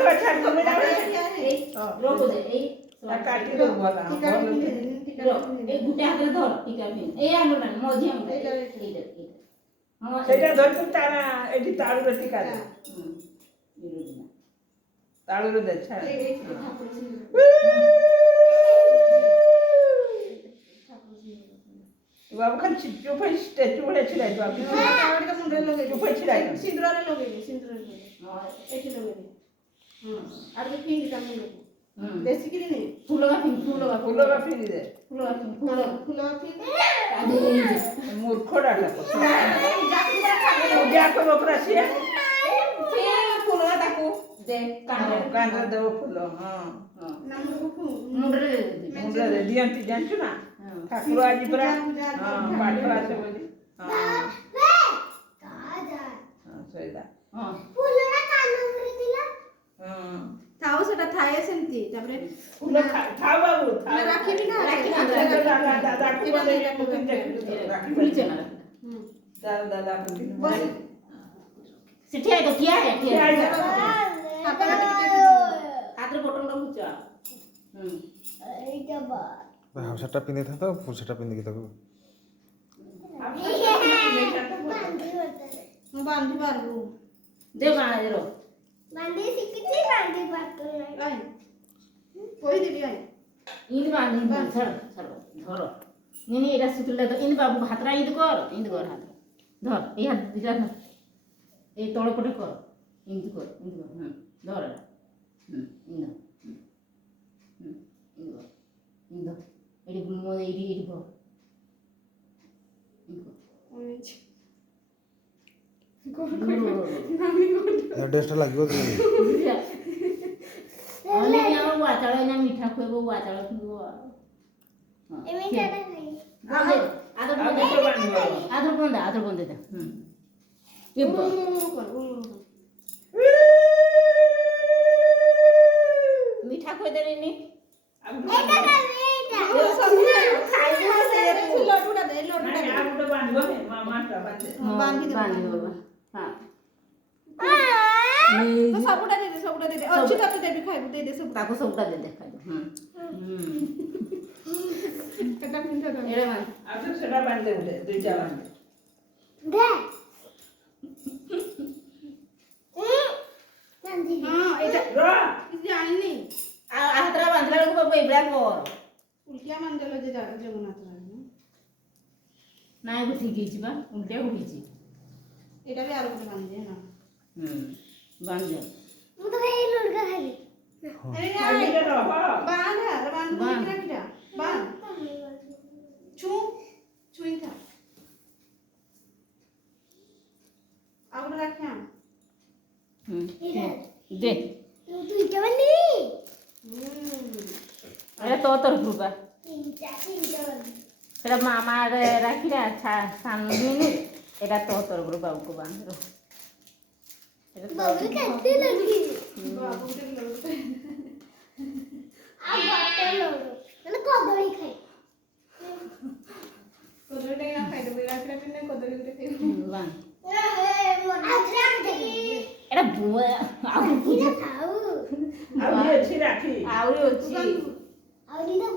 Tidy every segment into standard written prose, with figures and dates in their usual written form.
পাতলা ছাড় কমে যাবে এই রোগো দে এই কাটি দেব বলা এই গুটে হাতে ধর টিকা পিন এই আলো না মজি আমরা এইটা সেটা ধরতে তারা এটি তাড়ুরে টিকা দে তাড়ুরে দে ছাড় বাবু খান চুপাই স্ট্যাচু বলে ছিলাই তো আপনি কাওড়িটা মুন্ডে লগে চুপাই ছিলাই সিন্দুরে লগে সিন্দুরে লগে এটি লগে আর কি ফিঙ্গিটা মুন্ডে দেশি কিনে নে ফুলগা ফিনি দে ফুলগা ফিঙ্গি মূর্খটা পূজা করবো প্রাসিয়া ফুলগা তাকু দে কান্ডে দেব ফুল হ্যাঁ মুন্ডরে দে দিয়ନ୍ତି ଜାଣିଛୁ ନା ଠାକୁର ଆଜି ପୁରା ପାଠ ଆସେ ବୋଲି ସେଇଟା ଥାଉ ସେଟା ଥାଏ ସେମିତି ତାପରେ ଫୁଲ ଥାଉ ବାବୁ ରାକ୍ଷୀ ବି ନା ଦାଦା ସେ ଠିଆ ହେଇቶ ଠିଆ ହେ ହାତରେ ବଟନ ରଖୁଛ ହାଫ୍ ସାର୍ଟଟା ପିନ୍ଧିଥାନ୍ତ ଫୁଲ୍ ସାର୍ଟଟା ପିନ୍ଧିକି ତାକୁ ମୁଁ ବାନ୍ଧି ପାରିବୁ ଦେ ବାଣର ବାନ୍ଧି ଶିଖିଛି ବାନ୍ଧି ପାରୁନି ଆଇ କହିଦେବି ଆଇ ଇନ୍ଦ ବାନ୍ଧି ଛାଡ଼ ଛାଡ଼ ଧର ନି ଏଟା ସୁତୁଲଟା ତ ଇନ୍ଦ ବାବୁ ହାତରା ଇନ୍ଦ କର ହାତ ଧର এই হাত দিলা ধর এই তଳ পটে কর ইন্দ কর ধর এটা ইন্দ ইন্দ এটি মো এটি কর ଡ୍ରେସ୍ଟା ଲାଗିବ ଅନେକ ଆମ ବାଚାଳ ଏଇନା ମିଠା ଖୁଏବ ବାଚାଳ ଖୁଏବ ଆଧର ବନ୍ଦେ ଦେ ମିଠା ଖୁଏଦେନି ସବୁଟା ଦେ ଅଛି ତତେ ଦେବି ଖାଇବୁ ଦେଇ ଦେ ସବୁ ତାକୁ ସବୁଟା ଦେ ଦେ ଖାଇବୁ କେଟା ପିନ୍ଧା ଦେ ଏଡେ ମାନ ଆଉ ସେଟା ବାନ୍ଧେ ଗୋଟେ ଦୁଇଟା ବାନ୍ଧେ ଦେ ହଁ ଏଇଟା ର କିଛି ଜାଣିନି ହାତରା ବାନ୍ଧିଲା ବେଳକୁ ବାବୁ ଏଇଭଳିଆ କର ଉଲ୍ଟିଆ ମାନ୍ଦଲ ଯେ ଜଗନ୍ନାଥ ନାଇଁ ବି ଠିକ ହେଇଛି ବା ଉଲ୍ଟିଆ ଉଠିଛି ଏଇଟା ବି ଆର ଗୋଟେ ବାନ୍ଧି ନା ବାନ୍ଧ ମୁଁ ତ ଏଇ ଲୁଡକା ଖାଇଲି ଖାଲିରେ ରହ ବାନ୍ଧ କିଟା ବାନ୍ଧ ଛୁଇଁଥା ଆଉ ଗୋଟେ ରାଖିଆ ଦେ ତୁ ଇଟା ବାନ୍ଧି ଏଟା ତୋ ତରଫରୁ ବା ତିନଟା ସେଟା ମାମା ରାଖିଲା ସାନ୍ଦିନି ଏଟା ତୋ ତରଫରୁ ବାବୁକୁ ବାନ୍ଧ ବାବୁ କେତେ ଲାଗି ବାବୁ ଗୋଟେ ଲୋଟେ ଆଉ ବାଟ ଲୋଡ ମାନେ କଦଳୀ ଖାଇ କଦଳୀଟା ନା ଖାଇଦେବୁ ରାତିରେ ପିନେ କଦଳୀ ଗୋଟେ ଖାଇବୁ ବାନ୍ଧ ଏଟା ବୁଆ ଆଉ ଖାଉ ଆଉ ଅଛି ରାଖି ଆହୁରି ଅଛି ଆଉ ଦିଟା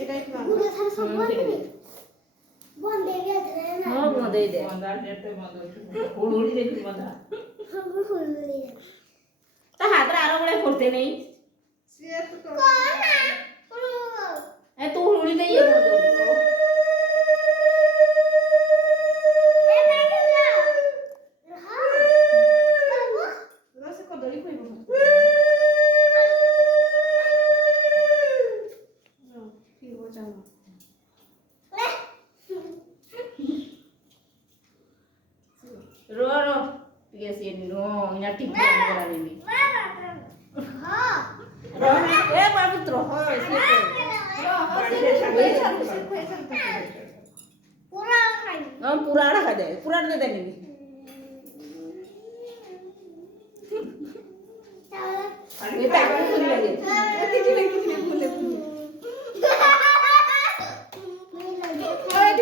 ଏଟା କି ବାନ୍ଧ ଗୁଡା ସାରା ସବୁ ବାନ୍ଧିବି ବନ୍ଦେବି ଆದ್ರೆ ନା ହଁ ବନ୍ଦେଇ ଦେ ବନ୍ଧା ଯେତେ ବନ୍ଧ ହୁଳୁଳି ଦେଖି ବନ୍ଧା ସବୁ ହୁଲୁଳି ତା ହାତରେ ଆର ଭଳିଆ করতে নেই ସିଏ ତୁ କଣ ଏ ତୁ ହୁଳି ଦେଇ ଇଏ କରିଦବୁ ଏ ବାଟ ଯା ହଁ ବାବୁ ରସ କଦଳୀ ଖାଇବୁ ଠିକ ଚାଲ रो ଟିକେ ସିଏ रो ଇନା ଠିକ କରାବେନି ହଁ रो ଏ ବାବୁ ତ୍ର ହଁ ପୁରା ଖାଇ ହଁ ପୁରା ଆଡା ଖାଇ ଦେ ପୁରା ଦେ ଦେନି ଚାଲ ଏ ତା